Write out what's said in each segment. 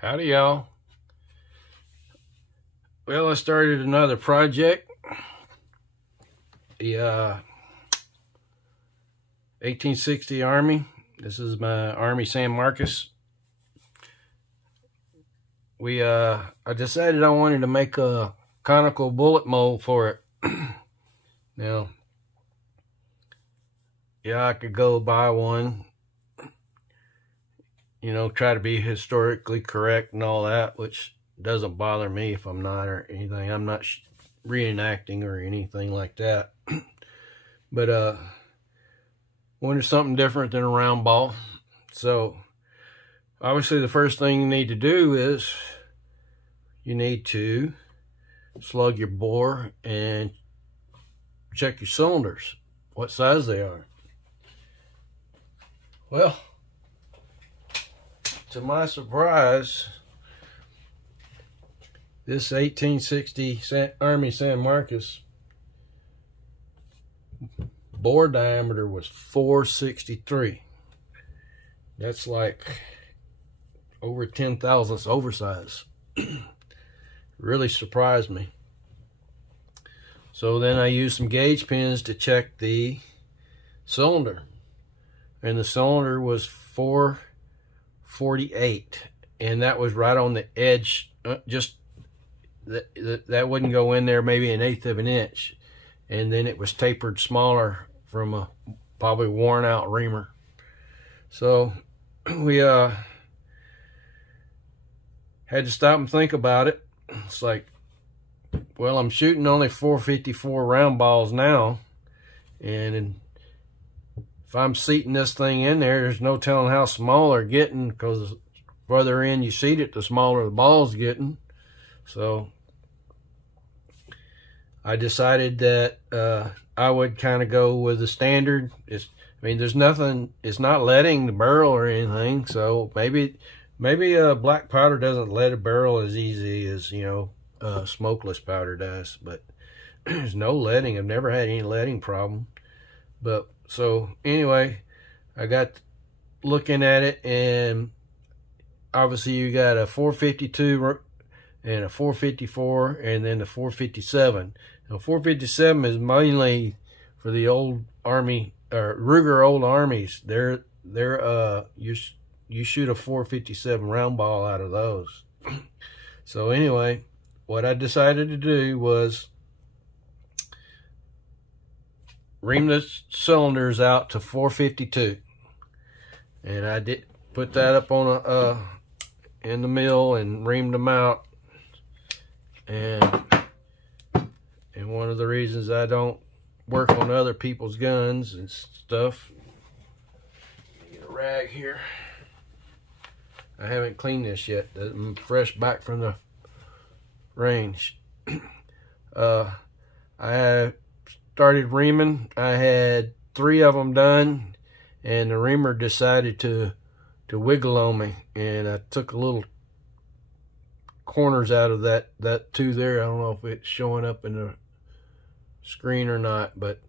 Howdy, y'all. Well, I started another project. The 1860 Army. This is my Army San Marcos. I decided I wanted to make a conical bullet mold for it. Now, yeah, I could go buy one, you know, try to be historically correct and all that, which doesn't bother me if I'm not or anything. I'm not reenacting or anything like that. But wanted something different than a round ball. So obviously the first thing you need to do is you need to slug your bore and check your cylinders, what size they are. Well, to my surprise, this 1860 Army San Marcos bore diameter was 463. That's like over 10 thousandths oversized. Really surprised me. So then I used some gauge pins to check the cylinder, and the cylinder was 448, and that was right on the edge. Just that wouldn't go in there maybe 1/8 of an inch, and then it was tapered smaller from a probably worn out reamer. So we had to stop and think about it. It's like, well, I'm shooting only 454 round balls now, and if I'm seating this thing in there, there's no telling how small they're getting, because the further in you seat it, the smaller the ball's getting. So I decided that I would kind of go with the standard. I mean, there's nothing, it's not leading the barrel or anything, so maybe black powder doesn't lead a barrel as easy as, you know, smokeless powder does, but there's no leading. I've never had any leading problem. But so anyway, I got looking at it, and obviously you got a 452 and a 454, and then the 457. Now 457 is mainly for the old Army, or Ruger old Armies. You shoot a 457 round ball out of those. So anyway, what I decided to do was ream the cylinders out to 452, and I did put that up on in the mill and reamed them out. And one of the reasons I don't work on other people's guns and stuff, get a rag here. I haven't cleaned this yet. I'm fresh back from the range. I started reaming. I had 3 of them done, and the reamer decided to wiggle on me, and I took a little corners out of that 2 there. I don't know if it's showing up in the screen or not, but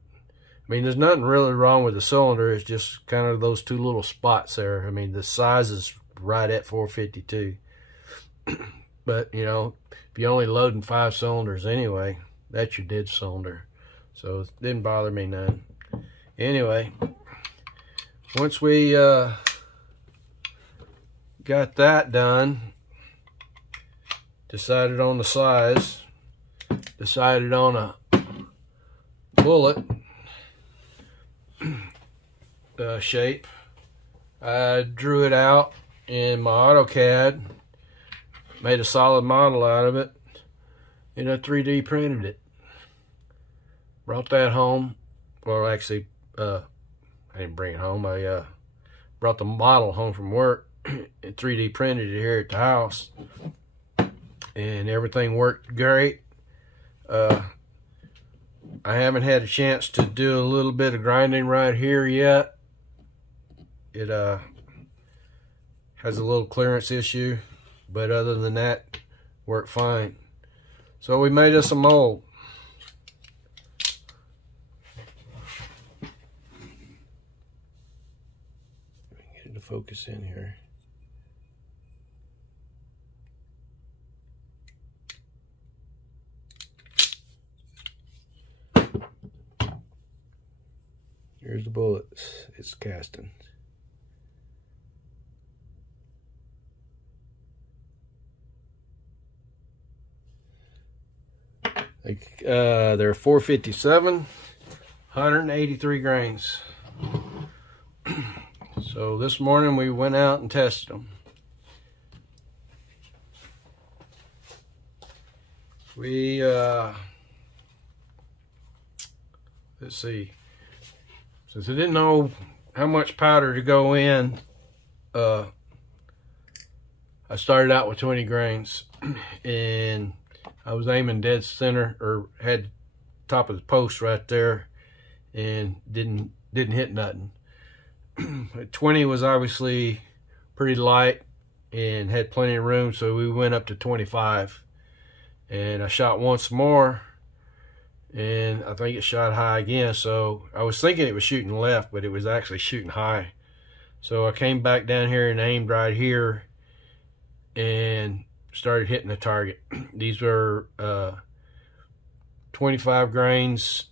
I mean, there's nothing really wrong with the cylinder. It's just kind of those 2 little spots there. I mean, the size is right at 452. But, you know, if you're only loading 5 cylinders anyway, that's your dead cylinder. So it didn't bother me none. Anyway, once we got that done, decided on the size, decided on a bullet shape. I drew it out in my AutoCAD, made a solid model out of it, and I 3D printed it. Brought that home. Well, actually, I didn't bring it home. I brought the model home from work and 3D printed it here at the house, and everything worked great. I haven't had a chance to do a little bit of grinding right here yet. It has a little clearance issue, but other than that, worked fine. So we made us a mold. Get it to focus in here. it's casting. They're 457, 183 grains. So this morning we went out and tested them. We let's see, since I didn't know how much powder to go in, I started out with 20 grains, and I was aiming dead center, or had top of the post right there, and didn't hit nothing. 20 was obviously pretty light and had plenty of room, so we went up to 25, and I shot once more, and I think it shot high again. So I was thinking it was shooting left, but it was actually shooting high. So I came back down here and aimed right here and started hitting the target. These were 25 grains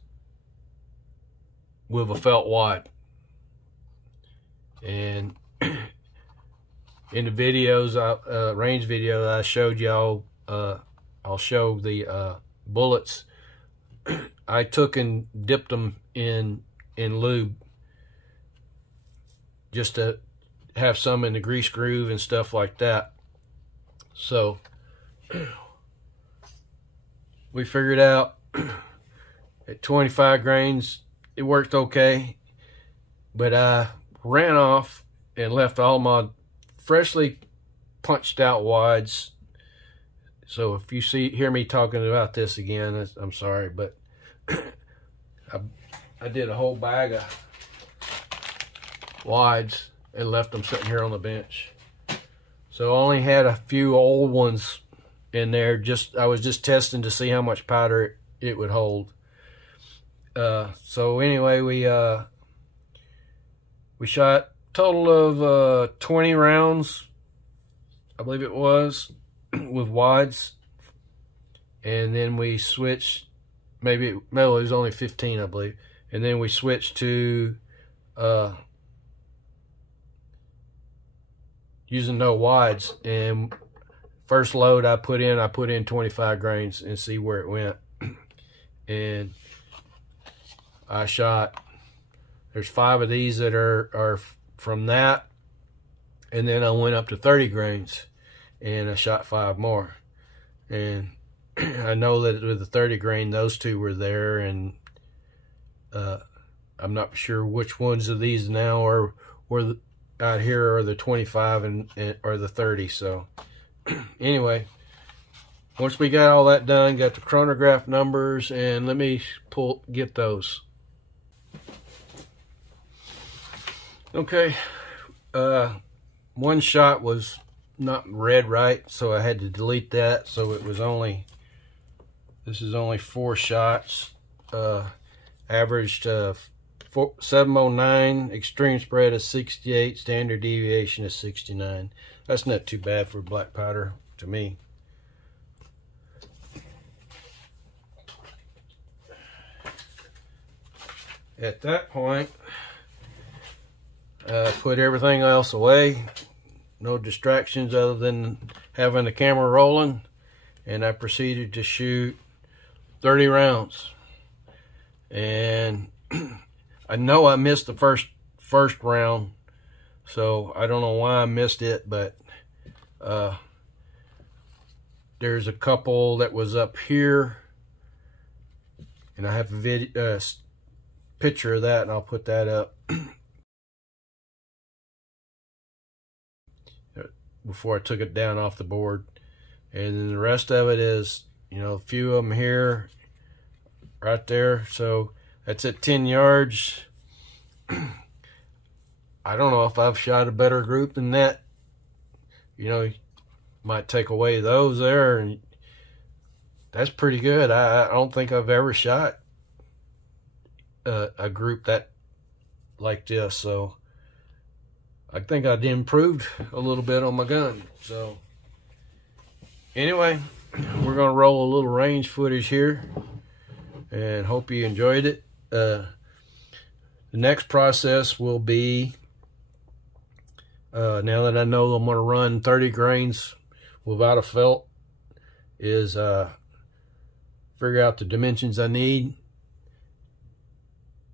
with a felt wad. And in the videos, range video that I showed y'all, I'll show the bullets. I took and dipped them in lube just to have some in the grease groove and stuff like that. So we figured out at 25 grains it worked okay, but I ran off and left all my freshly punched out wads. So if you hear me talking about this again, I'm sorry, but I did a whole bag of wads and left them sitting here on the bench. So I only had a few old ones in there. I was just testing to see how much powder it would hold. So anyway, we shot a total of 20 rounds, I believe it was, with wads, and then we switched. Maybe it was only 15, I believe, and then we switched to using no wads. And first load I put in 25 grains and see where it went. And I shot, there's 5 of these that are from that, and then I went up to 30 grains and I shot 5 more. And I know that with the 30 grain, those 2 were there, and I'm not sure which ones of these now were out here are the 25 and or the 30. So anyway, once we got all that done, got the chronograph numbers, and let me get those. Okay, one shot was not read right, so I had to delete that. So it was only, this is only 4 shots, averaged 709, extreme spread is 68, standard deviation is 69. That's not too bad for black powder to me. At that point, put everything else away, no distractions other than having the camera rolling, and I proceeded to shoot 30 rounds. And I know I missed the first round, so I don't know why I missed it, but there's a couple that was up here, and I have a video picture of that, and I'll put that up before I took it down off the board. And then the rest of it is, you know, a few of them here, right there. So that's at 10 yards. I don't know if I've shot a better group than that. You know, you might take away those there, and that's pretty good. I don't think I've ever shot a group that like this. So I think I improved a little bit on my gun. So anyway, we're gonna roll a little range footage here, and hope you enjoyed it. The next process will be, now that I know I'm going to run 30 grains without a felt, is figure out the dimensions I need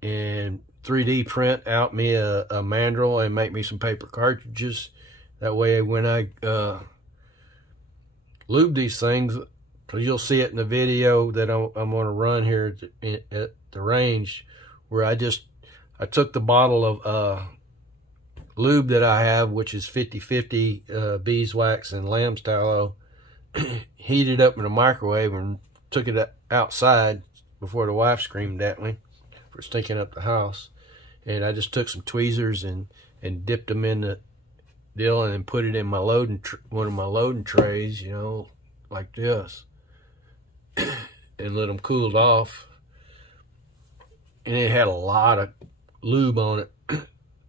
and 3D print out me a mandrel and make me some paper cartridges. That way when I lube these things, because you'll see it in the video that I'm going to run here at the range, where I took the bottle of lube that I have, which is 50-50 beeswax and lamb's tallow, heated up in a microwave and took it outside before the wife screamed at me for stinking up the house. And I just took some tweezers and dipped them in the deal and then put it in my one of my loading trays, you know, like this, and let them cool off. And it had a lot of lube on it,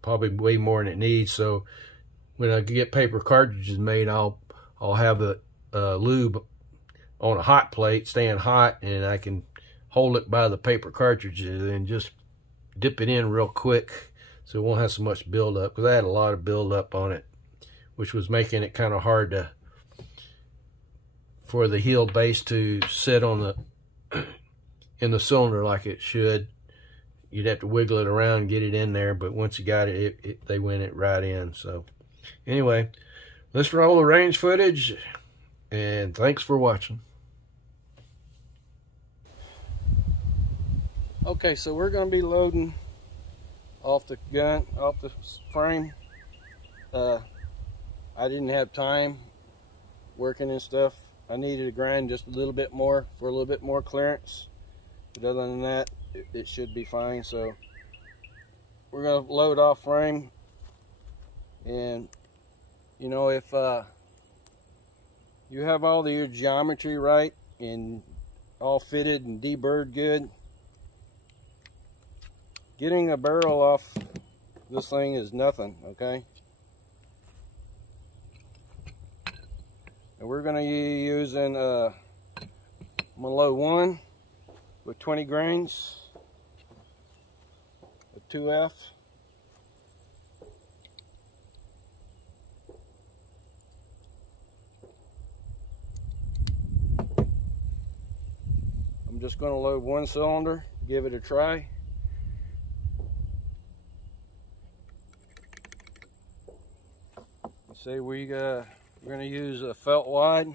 probably way more than it needs. So when I get paper cartridges made, I'll have the lube on a hot plate, staying hot, and I can hold it by the paper cartridges and just dip it in real quick so it won't have so much buildup, because I had a lot of buildup on it, which was making it kind of hard for the heel base to sit on in the cylinder like it should. You'd have to wiggle it around and get it in there, but once you got it, they went it right in. So anyway, let's roll the range footage, and thanks for watching. Okay, so we're going to be loading off the gun, off the frame. I didn't have time working and stuff. I needed to grind just a little bit more for a little bit more clearance. But other than that, it should be fine. So we're going to load off frame. And, you know, if you have all your geometry right and all fitted and deburred good, getting a barrel off this thing is nothing, okay? And we're going to be using, I'm going to load one with 20 grains, a 2F. I'm just going to load one cylinder, give it a try. Say we're going to use a felt wide.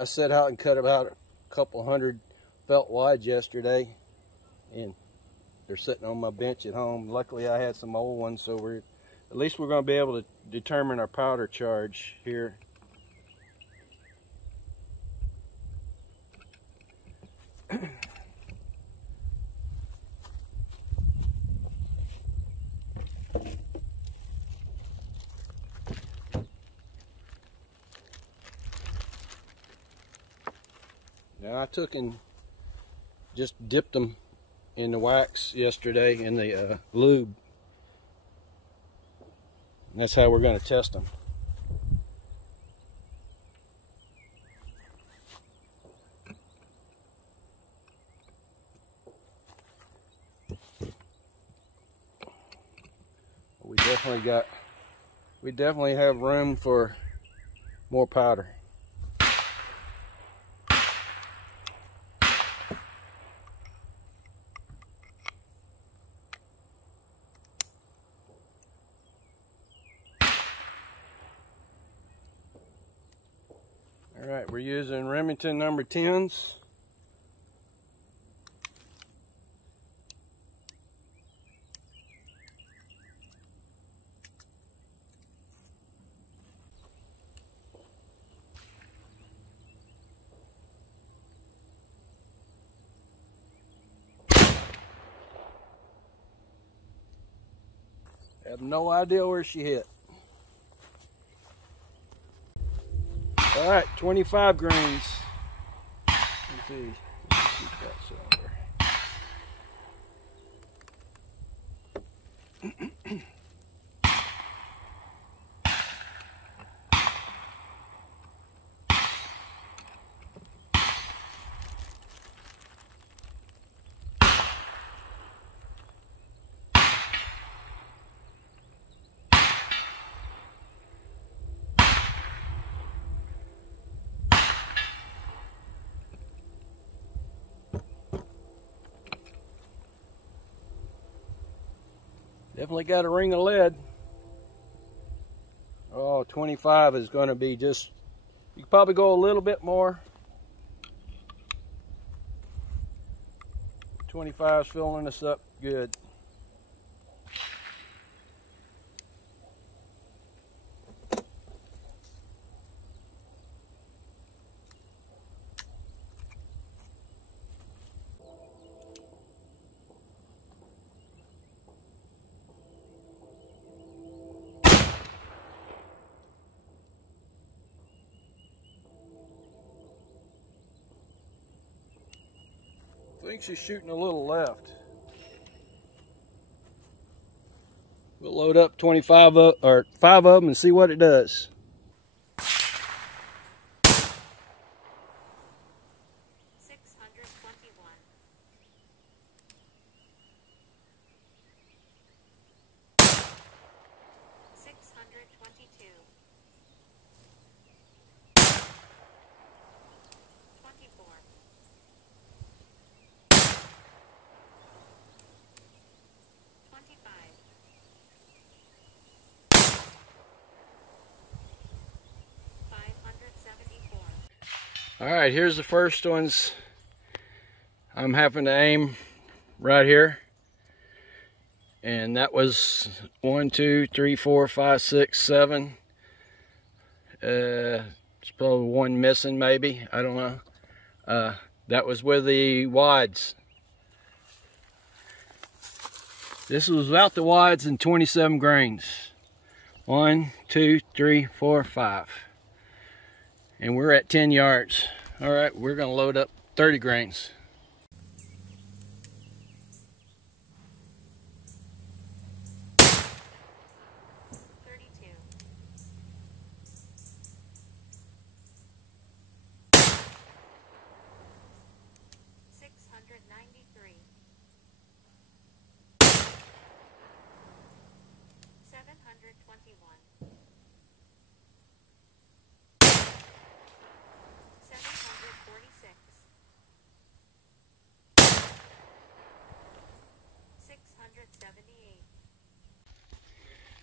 I set out and cut about a couple hundred felt wides yesterday, and they're sitting on my bench at home. Luckily I had some old ones, so at least we're going to be able to determine our powder charge here. Now I took and just dipped them in the wax yesterday in the lube. And that's how we're going to test them. We definitely have room for more powder. All right, we're using Remington number 10s. I have no idea where she hit. All right, 25 grains. Let's see. Let's keep that cylinder. Definitely got a ring of lead. Oh, 25 is going to be just, you could probably go a little bit more. 25 is filling us up good. I think she's shooting a little left. We'll load up 25 up, or 5 of them and see what it does. All right, here's the first ones. I'm having to aim right here. And that was 1, 2, 3, 4, 5, 6, 7. There's probably one missing maybe, I don't know. That was with the wides. This was without the wides and 27 grains. 1, 2, 3, 4, 5. And we're at 10 yards. All right, we're gonna load up 30 grains.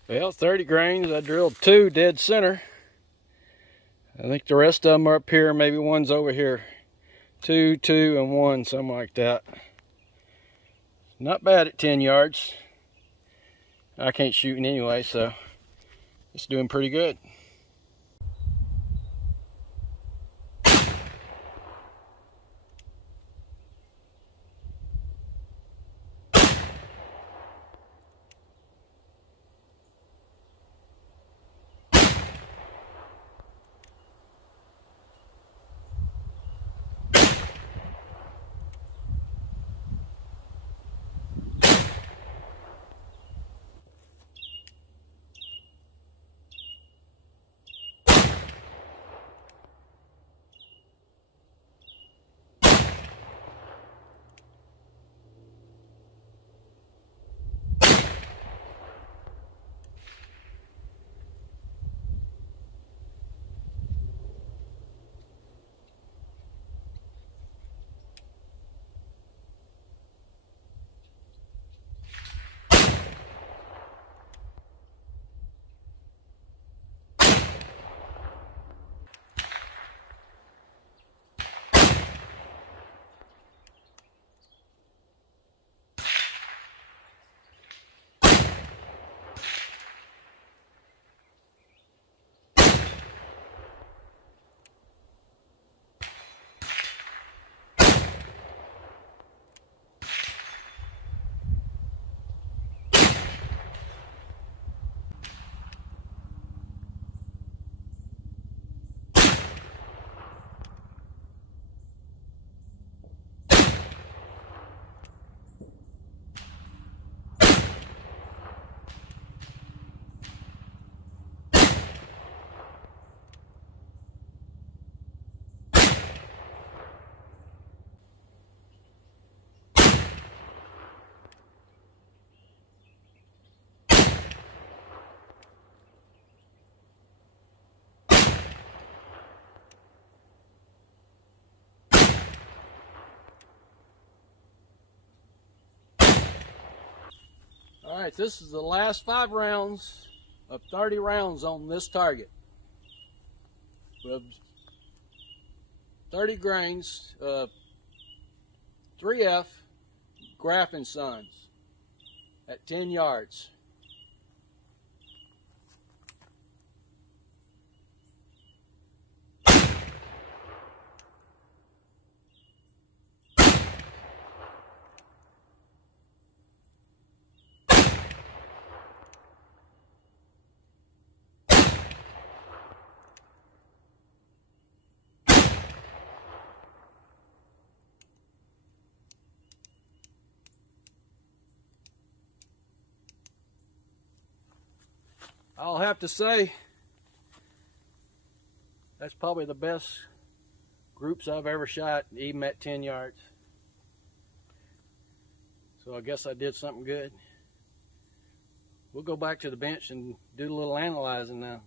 Well, 30 grains. I drilled 2 dead center. I think the rest of them are up here. Maybe one's over here. 2, 2, and 1, something like that. Not bad at 10 yards. I can't shoot anyway, so it's doing pretty good. Alright, this is the last 5 rounds of 30 rounds on this target. We have 30 grains of 3F Graf & Sons at 10 yards. I'll have to say, that's probably the best groups I've ever shot, even at 10 yards. So I guess I did something good. We'll go back to the bench and do a little analyzing now.